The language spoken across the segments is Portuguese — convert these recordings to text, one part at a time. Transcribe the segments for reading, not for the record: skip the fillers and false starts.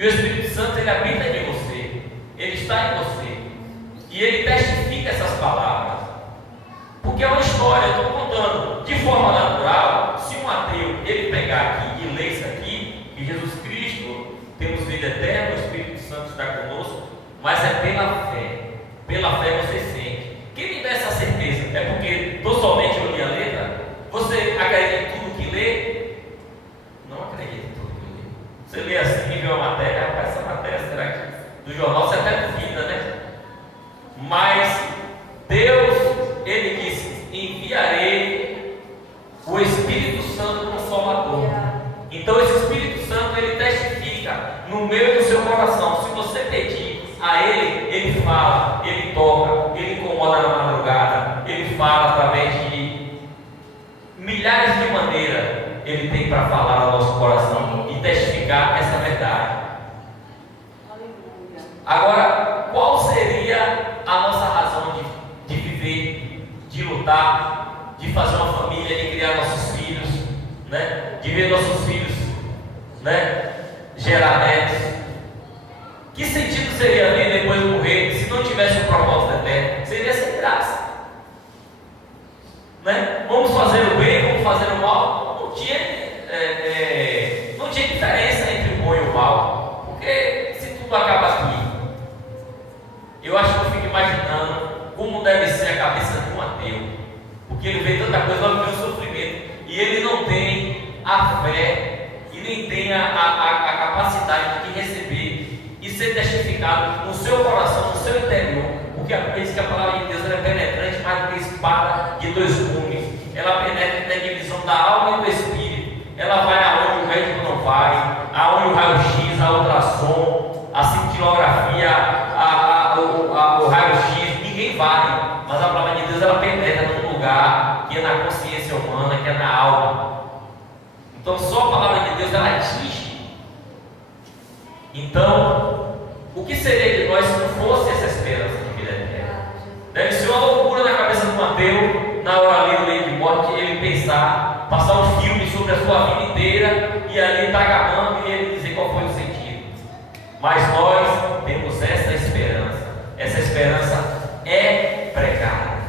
E o Espírito Santo, ele habita em você, ele está em você, e ele testifica essas palavras. Porque é uma história, eu estou contando de forma natural. Se um ateu ele pegar aqui e ler isso aqui, que Jesus Cristo, temos vida eterna, o Espírito Santo está conosco, mas é pela fé. Pela fé você sente. Quem me dá essa certeza? É porque somente eu li a letra? Você acredita em tudo que lê? Não acredita em tudo que lê. Você lê assim, vê uma matéria, rapaz, essa matéria será que do jornal você até duvida, né? Mas Deus, ele disse: enviarei o Espírito Santo Consolador. Então esse Espírito Santo, ele testifica no meio do seu coração. Se você pedir a ele, ele fala, ele toca, ele incomoda na madrugada, ele fala através de milhares de maneiras. Ele tem para falar ao nosso coração e testificar essa verdade. Agora, qual seria a nossa razão de viver, de lutar, de fazer uma família, de criar nossos filhos, né? De ver nossos filhos, né? Gerar netos? Que sentido seria ver depois de morrer se não tivesse um propósito eterno? Seria sem graça, né? Vamos fazer o bem, vamos fazer o mal. Não tinha diferença entre o bom e o mal, porque se tudo acaba aqui. Eu acho que eu fico imaginando como deve ser a cabeça de um ateu, porque ele vê tanta coisa, vai viver o sofrimento, e ele não tem a fé, e nem tem a capacidade de receber e ser testificado no seu coração, no seu interior, porque a Bíblia diz que a palavra de Deus é penetrante mais do que espada de dois gumes. Ela penetra na divisão da alma e do espírito. Ela vai aonde o médico não vai, aonde o raio-x, a ultrassom, a cintilografia, o raio-x, ninguém vai. Mas a palavra de Deus, ela penetra num lugar que é na consciência humana, que é na alma. Então só a palavra de Deus, ela atinge. Então, o que seria de nós se não fosse essa esperança de vida eterna? Deve ser uma loucura na cabeça do ateu, na hora ali do leito de morte, ele pensar, passar um filme sobre a sua vida inteira, e ali está acabando, e ele dizer qual foi o sentido. Mas nós temos essa esperança. Essa esperança é pregada.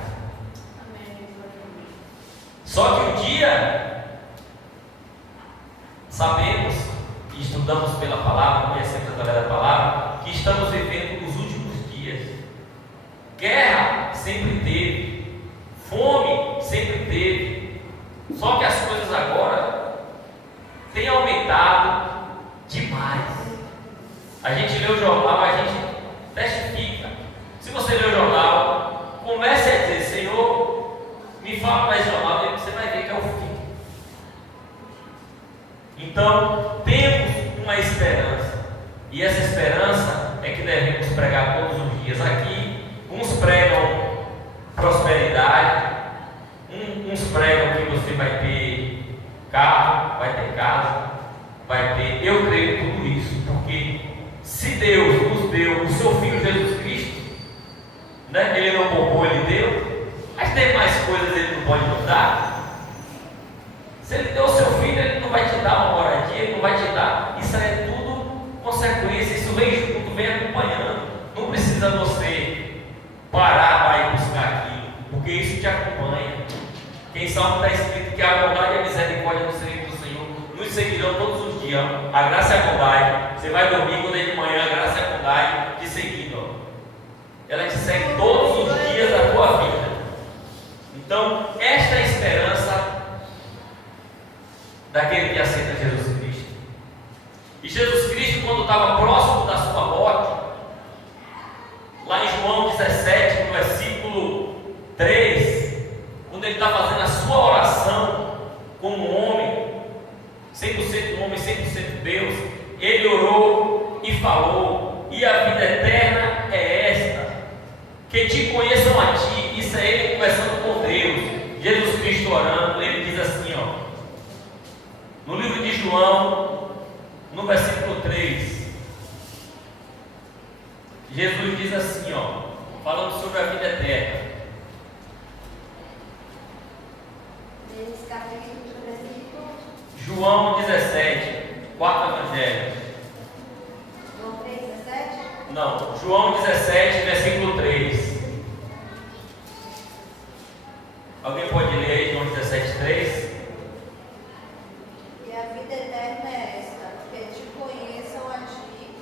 Só que um dia sabemos e estudamos pela palavra, conhecemos através da palavra, que estamos vivendo os últimos dias. Guerra sempre teve, fome sempre teve, só que as coisas agora têm aumentado demais. A gente lê o jornal, a gente testifica. Se você lê o jornal, comece a dizer: Senhor, me fala mais jornal, e você vai ver que é o fim. Então, temos uma esperança, e essa esperança é que devemos pregar todos os dias. Aqui, uns pregam prosperidade, uns pregam que você vai ter carro, vai ter casa, vai ter. Eu creio em tudo isso, porque se Deus nos deu o seu Filho Jesus Cristo, né? Ele não poupou, ele deu, mas tem mais coisas ele não pode nos dar. Se ele deu o seu filho, ele não vai te dar uma moradia, ele não vai te dar. Isso é tudo consequência, isso vem junto, vem acompanhando. Não precisa você parar para ir buscar aquilo, porque isso te acompanha. Quem sabe está escrito que a bondade e a misericórdia do Senhor nos seguirão todos os dias. A graça e a bondade. Você vai dormir quando é de manhã, a graça e a bondade te seguindo. Ela te segue todos os dias da tua vida. Então, esta é a esperança daquele que aceita Jesus Cristo. E Jesus Cristo, quando estava próximo da sua morte, lá em João 17, no versículo 3, quando ele está fazendo a sua oração como homem, 100% homem, 100% Deus, ele orou e falou: e a vida eterna é esta, que te conheçam a ti. Isso é ele conversando com Deus, Jesus Cristo orando. Ele diz assim, no livro de João, no versículo 3, Jesus diz assim, falando sobre a vida eterna. João 17, 4 Evangelhos. Não, João 17, versículo 3. Alguém pode ler aí João 17, 3? E a vida eterna é esta, que te conheçam a ti,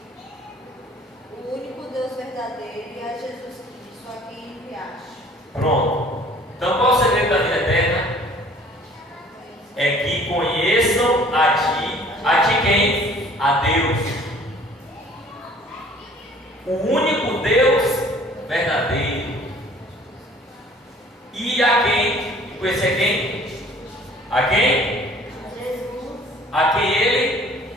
o único Deus verdadeiro, e a Jesus Cristo, a quem enviaste. Pronto. Então qual é o segredo da vida eterna? É que conheçam a ti quem? A Deus. O único Deus verdadeiro. E a quem? Conhecer quem? A quem? Jesus. A quem ele?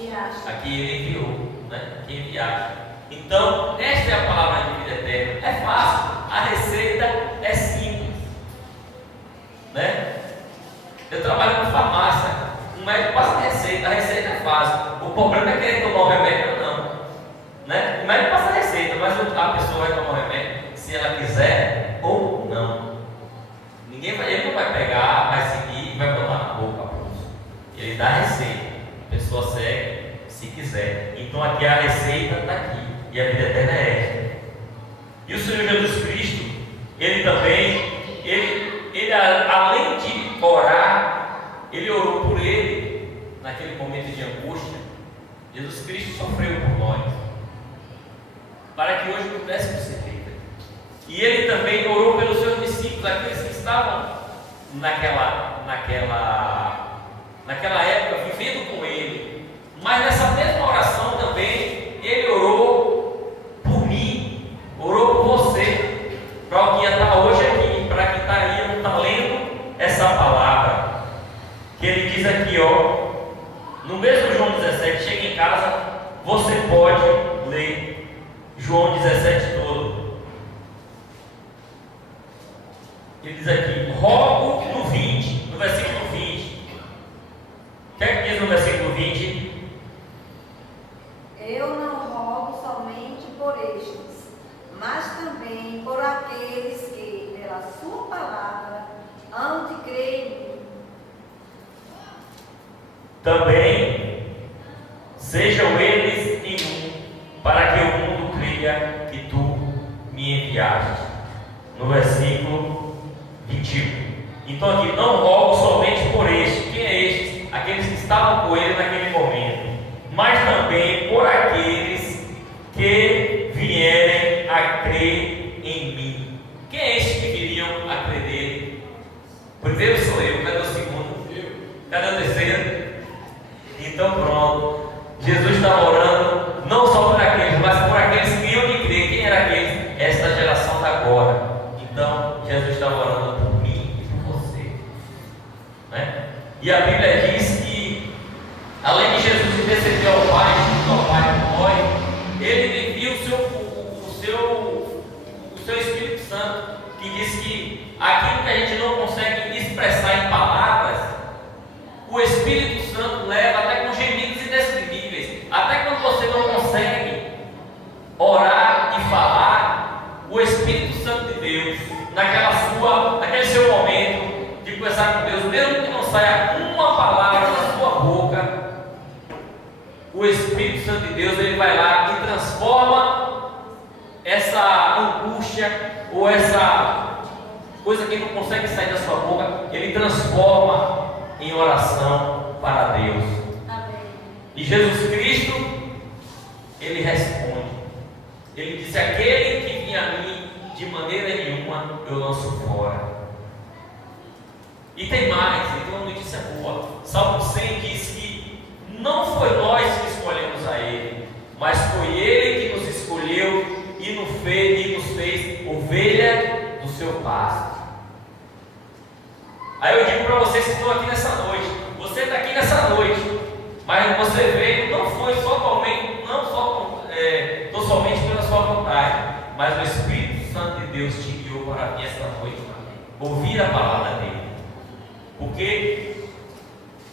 Enviaste. A quem ele enviou, né? Quem enviaste. Então, esta é a palavra de vida eterna. É fácil, a receita é simples, né? Eu trabalho com farmácia, o médico passa a receita é fácil. O problema é querer tomar o remédio ou não, né? O médico passa a receita, mas a pessoa vai tomar o remédio se ela quiser ou não. Ele não vai pegar, vai seguir e vai botar na boca. Ele dá a receita, a pessoa segue se quiser. Então aqui a receita está aqui, e a vida eterna é esta. E o Senhor Jesus Cristo, ele também, ele além de orar, ele orou por ele naquele momento de angústia. Jesus Cristo sofreu por nós, para que hoje pudéssemos ser livres. E ele também orou pelos seus discípulos, aqueles que estavam naquela época vivendo com ele. Mas nessa mesma oração também ele orou por mim, orou por você, para o que está hoje aqui, para quem está aí, não está lendo essa palavra, que ele diz aqui, ó, no mesmo João 17, chega em casa, você pode ler João 17 todo. Ele diz aqui, rogo no 20, no versículo 20. O que é que diz no versículo 20? Eu não rogo somente por estes, mas também por aqueles que, pela sua palavra, hão de crer em mim. Também sejam eles em um, para que o mundo creia que tu me enviaste. No versículo 21. Então aqui, não rogo somente por este. Quem é este? Aqueles que estavam com ele naquele momento, mas também por aqueles que vierem a crer em mim. Quem é este que viriam a crer nele? O primeiro sou eu, cadê o segundo? Cadê o terceiro? Então pronto, Jesus está orando não só por aqueles, mas por aqueles que iam de crer. Quem era aqueles? Esta geração da agora. Então Jesus está orando por mim e por você, né? E a Bíblia diz que além de Jesus interceder ao Pai, por nós, ele envia o seu Espírito Santo, que diz que aquilo que a gente não consegue expressar em palavras, o Espírito Santo leva até com gemidos inexprimíveis. Até quando você não consegue orar e falar, o Espírito Santo de Deus, naquele seu momento de conversar com Deus, mesmo que não saia uma palavra da sua boca, o Espírito Santo de Deus, ele vai lá e transforma essa angústia ou essa coisa que não consegue sair da sua boca, ele transforma em oração para Deus. Amém. E Jesus Cristo, ele responde. Ele disse: aquele que vinha a mim, de maneira nenhuma eu lanço fora. E tem mais, então uma notícia boa. Salmo 100 diz que não foi nós que escolhemos a ele, mas foi ele que nos escolheu e nos fez ovelha do seu pasto. Aí eu digo para vocês que estão aqui nessa noite, você está aqui nessa noite, mas você veio não foi somente pela sua vontade, mas o Espírito Santo de Deus te guiou para vir esta noite, ouvir a palavra dele. Porque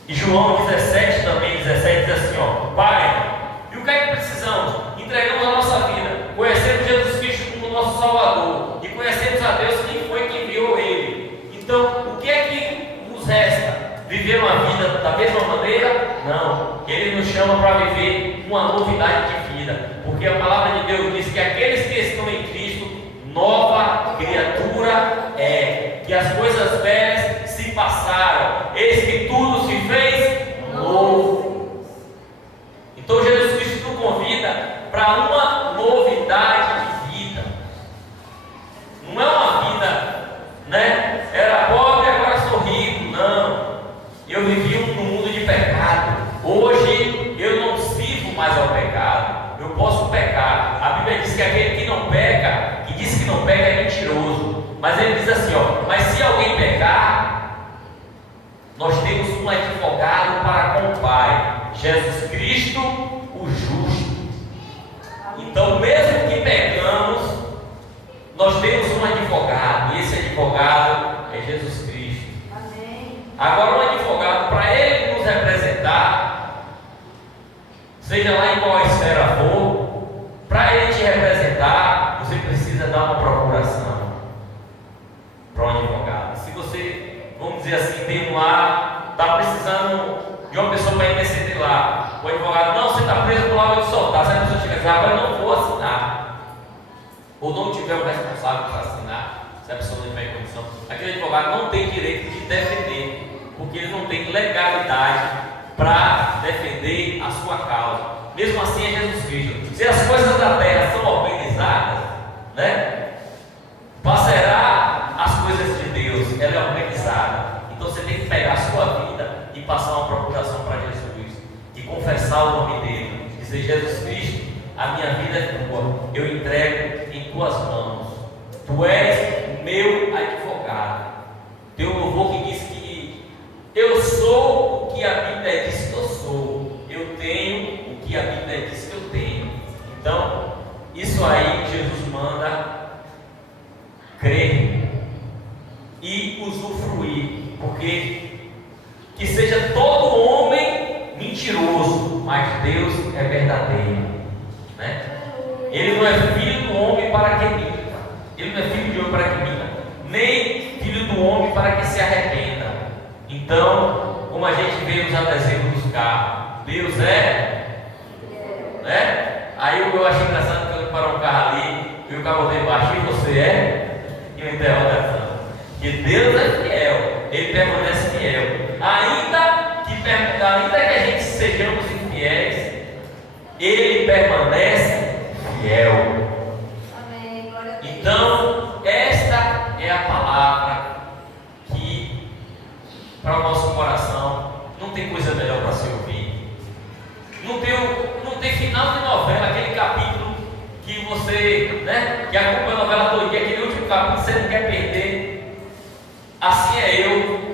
em João 17 também, 17 diz assim, ó, Pai, e o que é que precisamos? Entregamos a nossa vida, conhecemos Jesus Cristo como nosso Salvador, e conhecemos a Deus quem foi que enviou ele. Então, o que é que nos resta? Viver uma vida da mesma maneira? Não. Ele nos chama para viver uma novidade de vida, porque a palavra de Deus diz que aqueles que estão em Cristo, nova criatura é, que as coisas velhas se passaram, eis que tudo se fez novo. Então Jesus Cristo nos convida para uma novidade de vida. Não é uma vida, né? Era pobre, agora sou rico. Não. Eu vivi no mundo de pecado. Hoje eu não sirvo mais ao pecado. Eu posso pecar. A Bíblia diz que aquele que não peca, que diz que não peca, é mentiroso. Mas ele diz assim, ó: mas se alguém pecar, nós temos um advogado para com o Pai, Jesus Cristo, o justo. Então, mesmo que pecamos, nós temos um advogado, e esse advogado é Jesus Cristo. Amém. Agora, um advogado, para ele nos representar, seja lá em qual esfera for, para ele te representar, você precisa dar uma procuração para um advogado. Se você, vamos dizer assim, tem um lá, está precisando de uma pessoa para interceder lá, o advogado: não, você está preso por lá, eu vou te soltar. Se a pessoa chegar e dizer: agora eu não vou assinar, ou não tiver um responsável para assinar, se a pessoa não tiver condição, aquele advogado não tem direito de defender, porque ele não tem legalidade para defender a sua causa. Mesmo assim é Jesus Cristo. Se as coisas da terra são organizadas, né, passará as coisas de Deus, ela é organizada. Então você tem que pegar a sua vida e passar uma procuração para Jesus, e confessar o nome dele, dizer: Jesus Cristo, a minha vida é tua, eu entrego em tuas mãos, tu és o meu advogado. Tem um louvor que diz que eu sou o que a Bíblia diz que eu sou, eu tenho o que a Bíblia diz que eu tenho. Então, isso aí Jesus manda crer e usufruir, porque que seja todo homem mentiroso, mas Deus é verdadeiro, né? Ele não é filho do homem para que minta, ele não é filho de homem para que minta, nem filho do homem para que se arrependa. Então, como a gente vê nos adesivos dos carros, Deus é, né? Aí eu achei engraçado que eu fui parar um carro ali e o carro veio embaixo: e você é? E uma interrogação. Que Deus é fiel, ele permanece fiel, ainda que a gente sejamos infiéis, ele permanece fiel. Amém. Glória a Deus. Então, esta é a palavra que, para o nosso coração, não tem coisa melhor para se ouvir. Não tem final de novela, aquele capítulo que você, né, que acompanha a novela todo dia, aquele último capítulo você não quer perder. Assim é eu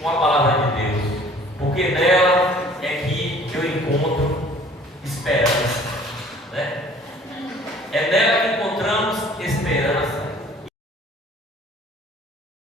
com a palavra de Deus, porque nela é que eu encontro esperança.